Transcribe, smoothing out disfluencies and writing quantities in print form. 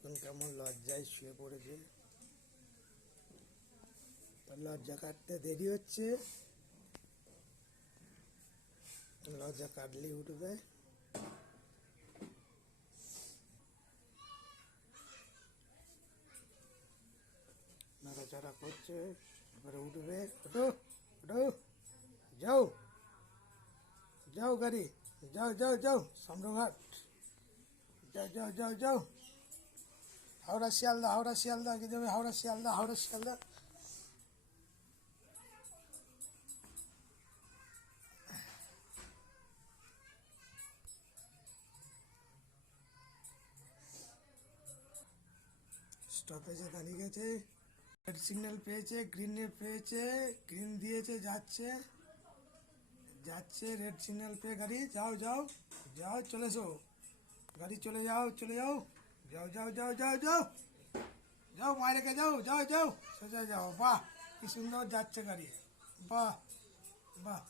দেখুন কেমন লজ্জায় শুয়ে পড়েছে। লজ্জা কাটতে দেরি হচ্ছে, লজ্জা কাটলেই উঠবে। নাড়াচাড়া করছে, এবারে উঠবে। ওঠো ওঠো, যাও যাও গাড়ি, যাও যাও যাও সম্রাট, যাও যাও যাও যাও। হাওড়া শিয়ালদা, হাওড়া শিয়ালদা আগে যাবে, হাওড়া শিয়ালদা, হাওড়া শিয়ালদা। স্টপেজে দাঁড়িয়ে গেছে, রেড সিগন্যাল পেয়েছে, গ্রিন পেয়েছে, গ্রিন দিয়েছে, যাচ্ছে যাচ্ছে, রেড সিগন্যাল পেয়ে গাড়ি যাও যাও যাও, চলে এসো গাড়ি, চলে যাও চলে যাও, যাও যাও যাও যাও যাও যাও, মায়ের রেখে যাও, যাও যাও সোজা যাও। বাহ, কি সুন্দর যাচ্ছে গাড়ি, বাহ বাহ।